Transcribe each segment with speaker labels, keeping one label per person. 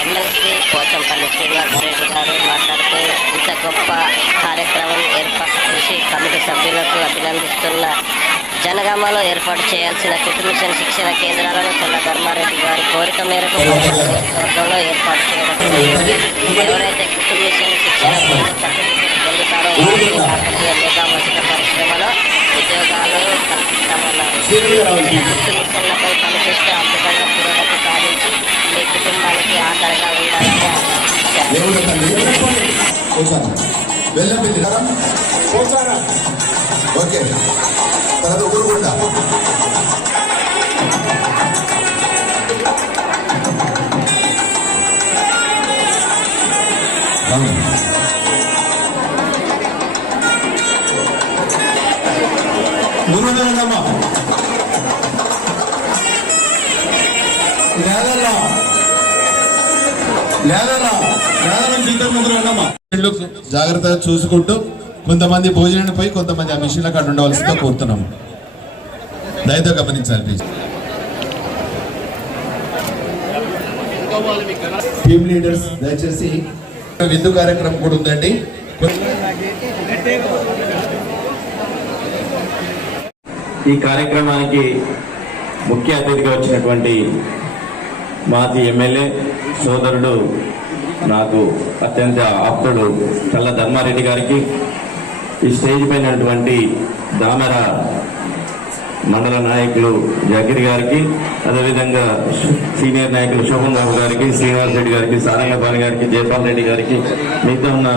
Speaker 1: అందరికీ పోచంపల్లి శ్రీనివాస్ రెడ్డి గారు మాట్లాడుతూ ఇంత గొప్ప కార్యక్రమం ఏర్పాటు చేసి కమిటీ సభ్యులకు అభినందిస్తున్న జనగామలో ఏర్పాటు చేయాల్సిన కుటుంబ శిక్షణ కేంద్రాలను చల్ల ధర్మారెడ్డి గారి కోరిక మేరకు వర్గంలో ఏర్పాటు చేయడం ఎవరైతే కుటుంబ శిక్షణ పొందుతారో జనగామ పరిశ్రమలో ఉద్యోగాలు కల్పిస్తామన్నారు. కుటుంబ పనిచేస్తే అద్భుతంగా
Speaker 2: దేవుడు తండ్రి పోచారం వెళ్ళండి ఓకే. తర్వాత ఊరుకుండా
Speaker 3: గురువుగారమ్మా లేదన్నా
Speaker 2: జాగ్రత్తగా చూసుకుంటూ కొంతమంది భోజనాన్ని పోయి కొంతమంది ఆ మిషన్ల కాడ ఉండవలసిందిగా కోరుతున్నాము. దయతో గమనించాలి ప్లీజ్ టీమ్ లీడర్స్ దయచేసి విందు కార్యక్రమం కూడా ఉందండి.
Speaker 4: ఈ కార్యక్రమానికి ముఖ్య అతిథిగా వచ్చినటువంటి మాజీ ఎమ్మెల్యే సోదరుడు నాకు అత్యంత ఆప్తుడు చల్ల ధర్మారెడ్డి గారికి ఈ స్టేజ్ పైనటువంటి దామెర మండల నాయకులు జగీర్ గారికి అదేవిధంగా సీనియర్ నాయకులు శోభన్ బాబు గారికి శ్రీనివాస్ రెడ్డి గారికి సారంగపాణి గారికి జయపాల్ రెడ్డి గారికి మిగతా ఉన్న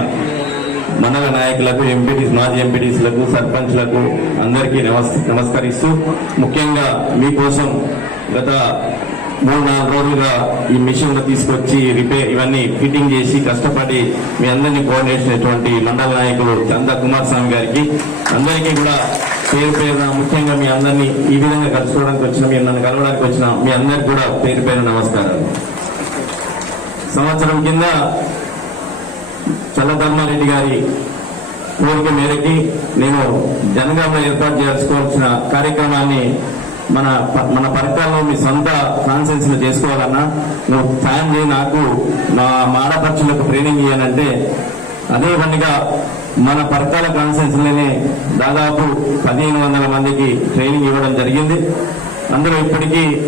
Speaker 4: మండల నాయకులకు ఎంపీటీస్ మాజీ ఎంపీటీస్లకు సర్పంచ్లకు అందరికీ నమస్ నమస్కరిస్తూ ముఖ్యంగా మీకోసం గత మూడు నాలుగు రోజులుగా ఈ మిషన్లు తీసుకొచ్చి రిపేర్ ఇవన్నీ ఫిట్టింగ్ చేసి కష్టపడి మీ అందరినీ కోఆర్డినేట్ మండల నాయకులు చందా కుమార్ స్వామి గారికి. అందరికీ కూడా పేరు పేరున ముఖ్యంగా మీ అందరినీ ఈ విధంగా కలుసుకోవడానికి వచ్చిన మీరు నన్ను కలవడానికి వచ్చిన మీ అందరికి కూడా పేరు పేరు నమస్కారాలు. సంవత్సరం కింద చల్లధర్మారెడ్డి గారి కోరిక మేరకి నేను జనగామ ఏర్పాటు చేసుకోవాల్సిన కార్యక్రమాన్ని మన ప- మన పరిపాలనలో మీ సొంత కాన్సెన్స్ చేసుకోవాలన్నా నువ్వు సాయం చేయి నాకు మా మాడపక్షులకు ట్రైనింగ్ ఇవ్వాలంటే అదే పనిగా మన పరకాల కాన్సెన్స్లోనే దాదాపు పదిహేను వందల మందికి ట్రైనింగ్ ఇవ్వడం జరిగింది. అందులో ఇప్పటికీ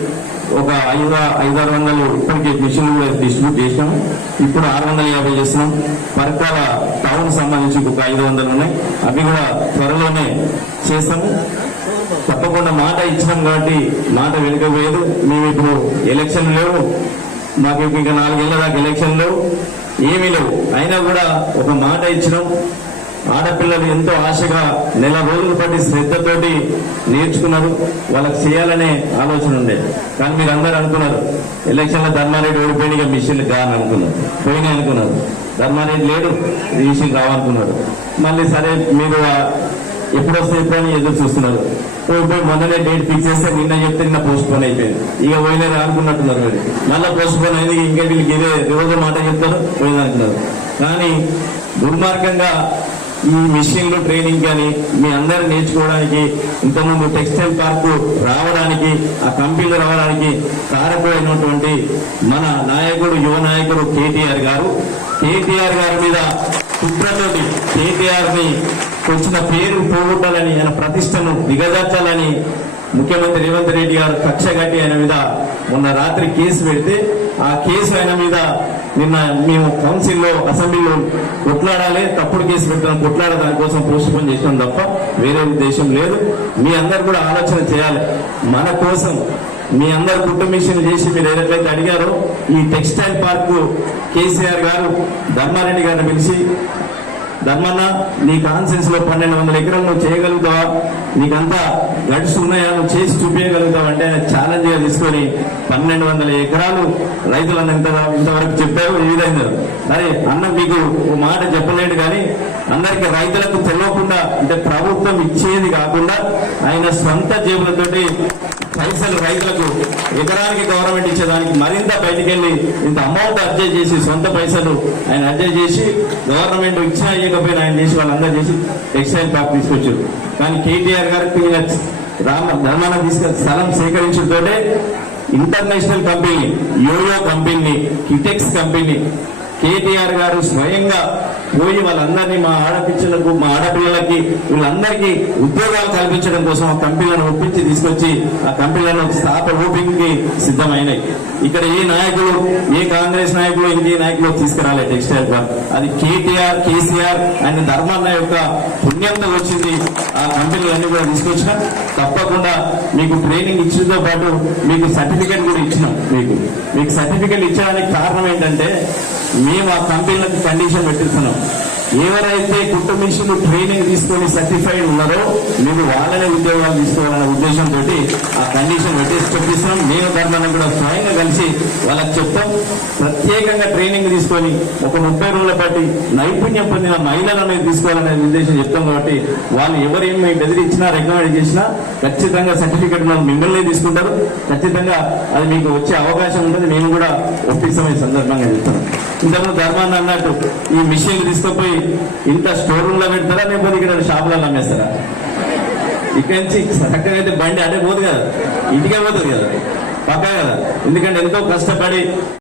Speaker 4: ఒక ఐదు ఐదారు వందలు ఇప్పటికే మిషన్లు కూడా డిస్ట్రిబ్యూట్ చేసినాం ఇప్పుడు ఆరు వందల యాభై చేస్తున్నాం. పరకాల టౌన్ సంబంధించి ఒక ఐదు వందలు ఉన్నాయి. అవి కూడా త్వరలోనే చేస్తాము. తప్పకుండా మాట ఇచ్చినాం కాబట్టి మాట వెనుకపోయేది. మేము ఇప్పుడు ఎలక్షన్ లేవు. మాకు ఇంకా నాలుగేళ్ళ దాకా ఎలక్షన్ లేవు. ఏమీ లేవు. అయినా కూడా ఒక మాట ఇచ్చినాం. ఆడపిల్లలు ఎంతో ఆశగా నెల రోజులు పట్టి శ్రద్ధతోటి నేర్చుకున్నారు. వాళ్ళకి చేయాలనే ఆలోచన ఉండే కానీ మీరు అందరు అనుకున్నారు. ఎలక్షన్లో ధర్మారెడ్డి ఓడిపోయిన మిషన్లు కాని అనుకున్నారు. పోయినా అనుకున్నారు. ధర్మారెడ్డి లేడు. మిషన్ రావాలనుకున్నారు. మళ్ళీ సరే మీరు ఆ ఎప్పుడు వస్తే ఎదురు చూస్తున్నారు. పోయి మొన్ననే డేట్ ఫిక్స్ చేస్తే నిన్న చెప్తే నిన్న పోస్ట్ పోన్ అయిపోయింది. ఇక పోయినారు అనుకున్నట్టున్నారు మీరు. మళ్ళీ పోస్ట్ పోన్ అయింది ఇంకా వీళ్ళకి ఇదే రోజు మాట చెప్తారు పోయింది కానీ దుర్మార్గంగా ఈ మిషన్లు ట్రైనింగ్ కానీ మీ అందరు నేర్చుకోవడానికి ఇంతకుముందు టెక్స్టైల్ పార్క్ రావడానికి ఆ కంపెనీలు రావడానికి కారకుడైనటువంటి మన నాయకుడు యువ నాయకుడు కేటీఆర్ గారు. కేటీఆర్ గారి మీద కుట్రతోటి కేటీఆర్ని వచ్చిన పేరు పోగొట్టాలని ఆయన ప్రతిష్టను దిగజార్చాలని ముఖ్యమంత్రి రేవంత్ రెడ్డి గారు కక్ష కట్టి ఆయన మీద మొన్న రాత్రి కేసు పెడితే ఆ కేసు ఆయన మీద నిన్న మేము కౌన్సిల్లో అసెంబ్లీలో కొట్లాడాలి తప్పుడు కేసు పెట్టడం కొట్లాడ దానికోసం పోస్ట్ పోన్ చేసినాం తప్ప వేరే ఉద్దేశం లేదు. మీ అందరు కూడా ఆలోచన చేయాలి. మన కోసం మీ అందరు కుటుంబీషన్ చేసి మీరు ఏదైతే అడిగారో ఈ టెక్స్టైల్ పార్కు కేసీఆర్ గారు ధర్మారెడ్డి గారిని పిలిచి ధర్మన్న నీ కాన్సెన్స్లో పన్నెండు వందల ఎకరాలు నువ్వు చేయగలుగుతావా? నీకంతా గడ్స్ ఉన్నాయా నువ్వు చేసి చూపించగలుగుతావు? అంటే ఆయన ఛాలెంజ్గా తీసుకొని పన్నెండు వందల ఎకరాలు రైతులను ఎంత ఇంతవరకు చెప్పావు ఈ విధంగా సరే అన్న మీకు ఓ మాట చెప్పలేడు కానీ అందరికి రైతులకు తెలియకుండా అంటే ప్రభుత్వం ఇచ్చేది కాకుండా ఆయన సొంత జేబులతోటి పైసలు రైతులకు ఎకరానికి గవర్నమెంట్ ఇచ్చేదానికి మరింత బయటికి వెళ్ళి ఇంత అమౌంట్ అడ్జస్ట్ చేసి సొంత పైసలు ఆయన అడ్జస్ట్ చేసి గవర్నమెంట్ ఇచ్చిన ఇవ్వకపోయినా ఆయన చేసి వాళ్ళందరూ చేసి టెక్స్టైల్ పార్క్ తీసుకొచ్చారు. కానీ కేటీఆర్ గారికి రామ ధర్మానం తీసుకొని స్థలం సేకరించడంతోటే international company Yoyo company Kitex company KTR గారు స్వయంగా పోయి వాళ్ళందరినీ మా ఆడపిల్లలకు మా ఆడపిల్లలకి వీళ్ళందరికీ ఉద్యోగాలు కల్పించడం కోసం ఆ కంపెనీలను ఒప్పించి తీసుకొచ్చి ఆ కంపెనీలను స్థాప ఓపెనింగ్కి సిద్ధమైనాయి. ఇక్కడ ఏ నాయకులు ఏ కాంగ్రెస్ నాయకులు ఇంకే నాయకులు తీసుకురాలే టెక్స్టైల్ పార్క్ అది కేటీఆర్ కేసీఆర్ అండ్ ధర్మన్న యొక్క పుణ్యంతో వచ్చింది. ఆ కంపెనీలన్నీ కూడా తీసుకొచ్చిన. తప్పకుండా మీకు ట్రైనింగ్ ఇచ్చినతో పాటు మీకు సర్టిఫికేట్ కూడా ఇచ్చినాం మీకు. మీకు సర్టిఫికేట్ ఇచ్చడానికి కారణం ఏంటంటే మేము ఆ కంపెనీలకు కండిషన్ పెట్టిస్తున్నాం. ఎవరైతే కుట్టు మిషన్లు ట్రైనింగ్ తీసుకొని సర్టిఫైడ్ ఉన్నారో మీరు వాళ్ళనే ఉద్యోగాలు తీసుకోవాలనే ఉద్దేశంతో ఆ కండిషన్ ధర్మాన్ని కూడా స్వయంగా కలిసి వాళ్ళకి చెప్తాం. ప్రత్యేకంగా ట్రైనింగ్ తీసుకొని ఒక ముప్పై రోజుల పాటు నైపుణ్యం పొందిన మహిళలను తీసుకోవాలనే నిర్దేశం చెప్తాం కాబట్టి వాళ్ళు ఎవరేమి బెదిరించినా రికమెండ్ చేసినా ఖచ్చితంగా సర్టిఫికెట్ మిమ్మల్ని తీసుకుంటారు. ఖచ్చితంగా అది మీకు వచ్చే అవకాశం ఉంటుంది మేము కూడా ఒప్పిస్తాం ఈ సందర్భంగా చెప్తాను ఇంతకుముందు ధర్మాన్ని అన్నట్టు ఈ మిషన్ తీసుకుపోయి ఇంత స్టోర్ రూమ్లో పెడతారా? లేకపోతే ఇక్కడ షాపులలో అమ్మేస్తారా? ఇక్కడి నుంచి చక్కగా అయితే బండి అడే పోదు కదా. ఇంటికే పోతుంది కదా. పక్కా కదా ఎందుకంటే ఎంతో కష్టపడి